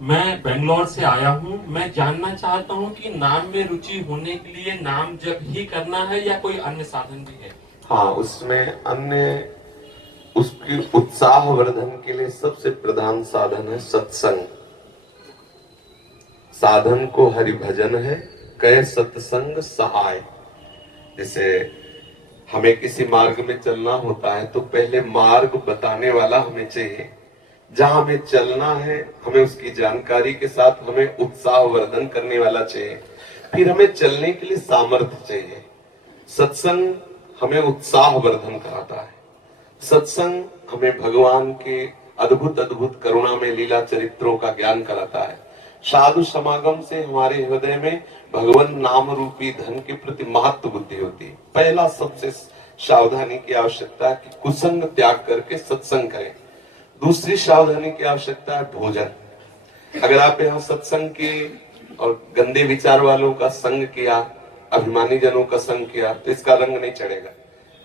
मैं बेंगलोर से आया हूँ। मैं जानना चाहता हूँ कि नाम में रुचि होने के लिए नाम जप ही करना है या कोई अन्य साधन भी है। हाँ, उसमें अन्य उसकी उत्साह वर्धन के लिए सबसे प्रधान साधन है सत्संग। साधन को हरि भजन है, कह सत्संग सहाय। जैसे हमें किसी मार्ग में चलना होता है तो पहले मार्ग बताने वाला हमें चाहिए। जहां हमें चलना है हमें उसकी जानकारी के साथ हमें उत्साह वर्धन करने वाला चाहिए। फिर हमें चलने के लिए सामर्थ्य चाहिए। सत्संग हमें उत्साह वर्धन कराता है। सत्संग हमें भगवान के अद्भुत अद्भुत करुणा में लीला चरित्रों का ज्ञान कराता है। साधु समागम से हमारे हृदय में भगवान नाम रूपी धन के प्रति महत्व बुद्धि होती है। पहला सबसे सावधानी की आवश्यकता है कि कुसंग त्याग करके सत्संग करें। दूसरी सावधानी की आवश्यकता है भोजन। अगर आप यहाँ सत्संग की और गंदे विचार वालों का संग किया, अभिमानी जनों का संग किया, तो इसका रंग नहीं चढ़ेगा।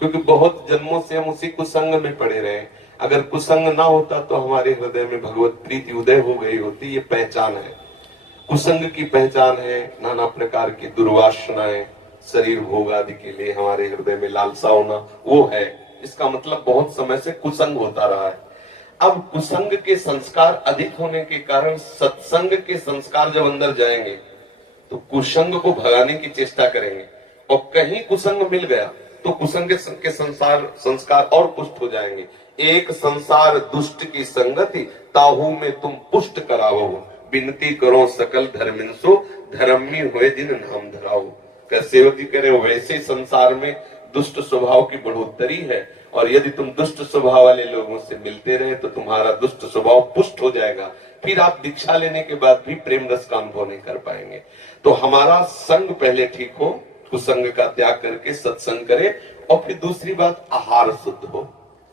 क्योंकि बहुत जन्मों से हम उसी कुसंग में पड़े रहे। अगर कुसंग ना होता तो हमारे हृदय में भगवत प्रीति उदय हो गई होती। ये पहचान है। कुसंग की पहचान है नाना प्रकार की दुर्वासनाएं, शरीर भोग आदि के लिए हमारे हृदय में लालसा होना, वो है। इसका मतलब बहुत समय से कुसंग होता रहा है। अब कुसंग के संस्कार अधिक होने के कारण सत्संग के संस्कार जब अंदर जाएंगे तो कुसंग को भगाने की चेष्टा करेंगे। और कहीं कुसंग मिल गया तो कुसंग के संस्कार और पुष्ट हो जाएंगे। एक संसार दुष्ट की संगति, ताहू में तुम पुष्ट कराओ। विनती करो सकल धर्मिंसो, धर्मी हुए दिन नाम धराओ। कर सेवक जी कह रहे हो वैसे संसार में दुष्ट स्वभाव की बढ़ोतरी है, और यदि तुम दुष्ट स्वभाव वाले लोगों से मिलते रहे तो तुम्हारा दुष्ट स्वभाव पुष्ट हो जाएगा। फिर आप दीक्षा लेने के बाद भी प्रेम रस का अनुभव नहीं कर पाएंगे। तो हमारा संग पहले ठीक हो, कुसंग का त्याग करके सत्संग करे। और फिर दूसरी बात, आहार शुद्ध हो।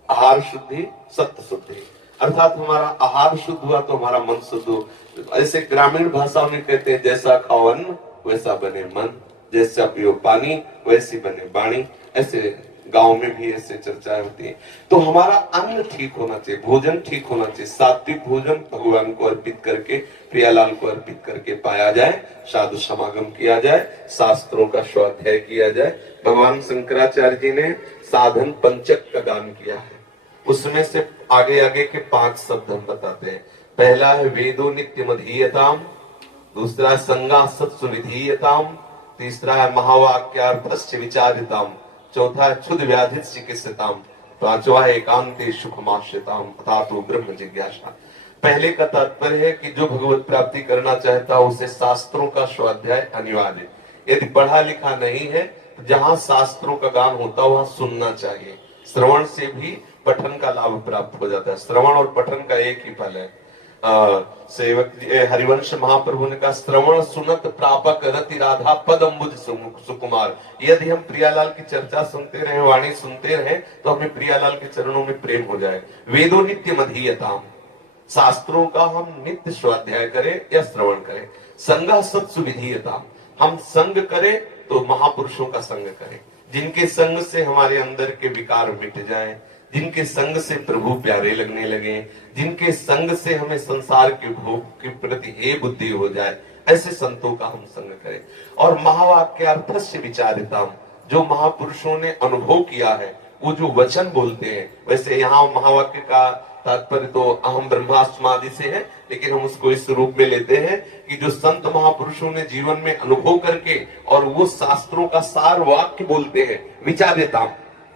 आहार शुद्धि सत्य शुद्धि, अर्थात हमारा आहार शुद्ध हुआ तो हमारा मन शुद्ध हो। ऐसे ग्रामीण भाषाओं में कहते हैं, जैसा खाओ अन्न वैसा बने मन, जैसा पियो पानी वैसी बने वाणी। ऐसे गांव में भी ऐसे चर्चाएं होती है। तो हमारा अन्न ठीक होना चाहिए, भोजन ठीक होना चाहिए। सात्विक भोजन भगवान को अर्पित करके, प्रियालाल को अर्पित करके पाया जाए। साधु समागम किया जाए, शास्त्रों का स्वाध्याय किया जाए। भगवान शंकराचार्य जी ने साधन पंचक का दान किया है। उसमें से आगे आगे के 5 शब्द हम बताते हैं। पहला है वेदो नित्य मधीयताम, दूसरा है संगा सत्सु निधीयताम, तीसरा है महावाक्यार्थस्य विचारिताम, चौथा है क्षुद व्याधित चिकित्सिताम, पांचवा है एकांते सुखमाश्रिताम अथातो ब्रह्म जिज्ञासा। पहले का तात्पर्य है कि जो भगवत प्राप्ति करना चाहता है उसे शास्त्रों का स्वाध्याय अनिवार्य। यदि पढ़ा लिखा नहीं है तो जहां शास्त्रों का गान होता है वहां सुनना चाहिए। श्रवण से भी पठन का लाभ प्राप्त हो जाता है। श्रवण और पठन का एक ही फल है। सेवक हरिवंश महाप्रभु ने कहा, श्रवण सुनत प्रापक रति राधा पद अम्बुज सुकुमार। यदि हम प्रियालाल की चर्चा सुनते रहे, वाणी सुनते रहे, तो हमें प्रियालाल के चरणों में प्रेम हो जाए। वेदो नित्य मधीयताम, शास्त्रों का हम नित्य स्वाध्याय करें या श्रवण करें। संगा सत्सु विधीयताम, हम संग करें तो महापुरुषों का संग करें, जिनके संग से हमारे अंदर के विकार मिट जाएं, जिनके संग से प्रभु प्यारे लगने लगे, जिनके संग से हमें संसार के भोग के प्रति हे बुद्धि हो जाए, ऐसे संतों का हम संग करें। और महावाक्यार्थस्य विचारिताम, जो महापुरुषों ने अनुभव किया है, वो जो वचन बोलते हैं। वैसे यहाँ महावाक्य का तात्पर्य तो अहम ब्रह्मास्मादि से है, लेकिन हम उसको इस रूप में लेते हैं कि जो संत महापुरुषों ने जीवन में अनुभव करके और वो शास्त्रों का सार वाक्य बोलते हैं, विचारिताम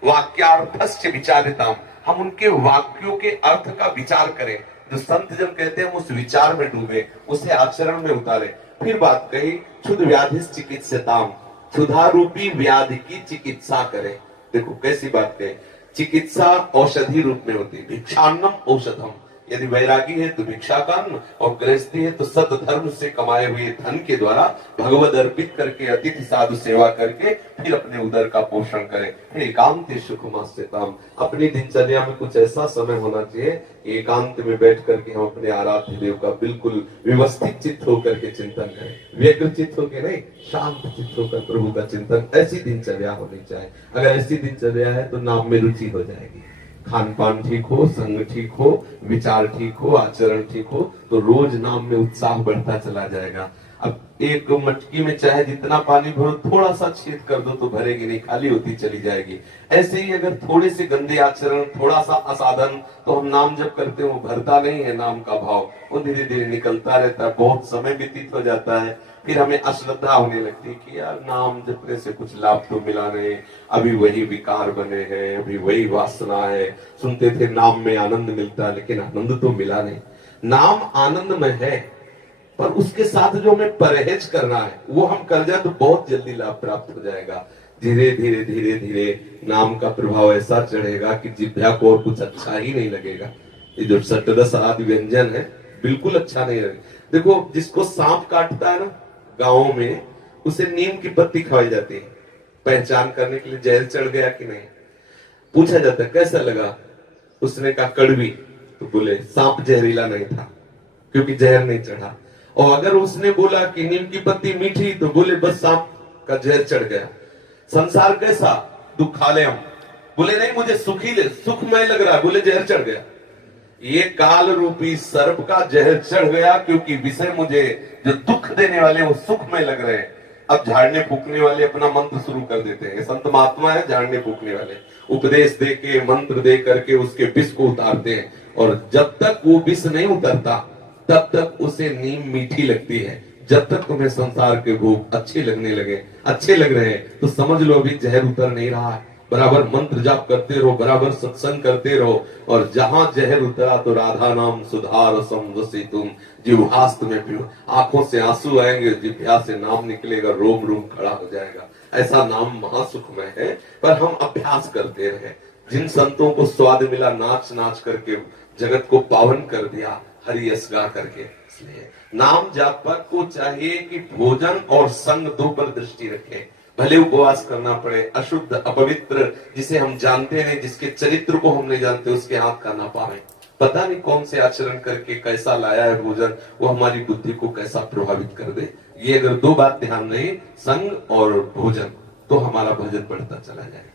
वाक्यार्थस्य विचारिताम, हम उनके वाक्यों के अर्थ का विचार करें। जो संत जन कहते हैं उस विचार में डूबे, उसे आचरण में उतारे। फिर बात कही क्षुद व्याधि चिकित्साताम, क्षुधा रूपी व्याधि की चिकित्सा करें। देखो कैसी बात है, चिकित्सा औषधि रूप में होती है। भिक्षान्नम औषधम, यदि वैरागी है तो भिक्षा का अन्न, और गृहस्थी है तो सत धर्म से कमाए हुए धन के द्वारा भगवद अर्पित करके अतिथि साधु सेवा करके फिर अपने उदर का पोषण करें। फिर एकांत सुखमास्यताम, अपनी दिनचर्या में कुछ ऐसा समय होना चाहिए एकांत में बैठ करके हम अपने आराध्य देव का बिल्कुल व्यवस्थित चित्त होकर के चिंतन करें। व्यग्र चित्त होकर नहीं, शांत चित्त होकर प्रभु का चिंतन। ऐसी दिनचर्या होनी चाहिए। अगर ऐसी दिनचर्या है तो नाम में रुचि हो जाएगी। खान पान ठीक हो, संग ठीक हो, विचार ठीक हो, आचरण ठीक हो, तो रोज नाम में उत्साह बढ़ता चला जाएगा। अब एक मटकी में चाहे जितना पानी भरो, थोड़ा सा छेद कर दो तो भरेगी नहीं, खाली होती चली जाएगी। ऐसे ही अगर थोड़े से गंदे आचरण, थोड़ा सा असाधन, तो हम नाम जब करते हैं वो भरता नहीं है नाम का भाव, वो धीरे धीरे निकलता रहता है। बहुत समय व्यतीत हो जाता है, फिर हमें अश्रद्धा होने लगती है कि यार नाम जपने से कुछ लाभ तो मिला नहीं, अभी वही विकार बने हैं, अभी वही वासना है। सुनते थे नाम में आनंद मिलता है, लेकिन आनंद तो मिला नहीं। नाम आनंद में है, पर उसके साथ जो हमें परहेज करना है वो हम कर जाए तो बहुत जल्दी लाभ प्राप्त हो जाएगा। धीरे धीरे धीरे धीरे नाम का प्रभाव ऐसा चढ़ेगा कि जिह्वा को और कुछ अच्छा ही नहीं लगेगा। ये जो षट्रस आदि व्यंजन है बिल्कुल अच्छा नहीं लगेगा। देखो, जिसको सांप काटता है ना गाँव में, उसे नीम की पत्ती खवाई जाती है पहचान करने के लिए, जहर चढ़ गया कि नहीं। पूछा जाता है कैसा लगा, उसने कहा कड़वी, तो बोले सांप जहरीला नहीं था क्योंकि जहर नहीं चढ़ा। और अगर उसने बोला कि नीम की पत्ती मीठी, तो बोले बस सांप का जहर चढ़ गया। संसार कैसा, दुखालयम, बोले नहीं मुझे सुखी ले, सुखमय लग रहा है, बोले जहर चढ़ गया। ये काल रूपी सर्प का जहर चढ़ गया, क्योंकि विषय मुझे जो दुख देने वाले वो सुखमय लग रहे हैं। अब झाड़ने फूकने वाले अपना मंत्र शुरू कर देते हैं। संत महात्मा है झाड़ने फूकने वाले, उपदेश दे के, मंत्र दे करके उसके विष को उतारते हैं। और जब तक वो विष नहीं उतरता तब तक उसे नीम मीठी लगती है। जब तक तुम्हें संसार के भोग अच्छे लग रहे हैं, तो समझ लो अभी जहर उतर नहीं रहा है। बराबर मंत्र जाप करते रहो, बराबर सत्संग करते रहो, और जहां जहर उतरा तो राधा नाम सुधार तुम जिह्वास्त में पियो। आंखों से आंसू आएंगे, जिह्वा से नाम निकलेगा, रोम रोम खड़ा हो जाएगा। ऐसा नाम महासुखमय है, पर हम अभ्यास करते रहे। जिन संतों को स्वाद मिला नाच नाच करके जगत को पावन कर दिया, हरि यश गा करके, इसलिए नाम जापक को चाहिए कि भोजन और संग दो पर दृष्टि रखे। भले उपवास करना पड़े, अशुद्ध अपवित्र जिसे हम जानते नहीं, जिसके चरित्र को हम नहीं जानते, उसके हाथ का ना पावे। पता नहीं कौन से आचरण करके कैसा लाया है भोजन, वो हमारी बुद्धि को कैसा प्रभावित कर दे। ये अगर दो बात ध्यान रहे, संग और भोजन, तो हमारा भजन बढ़ता चला जाएगा।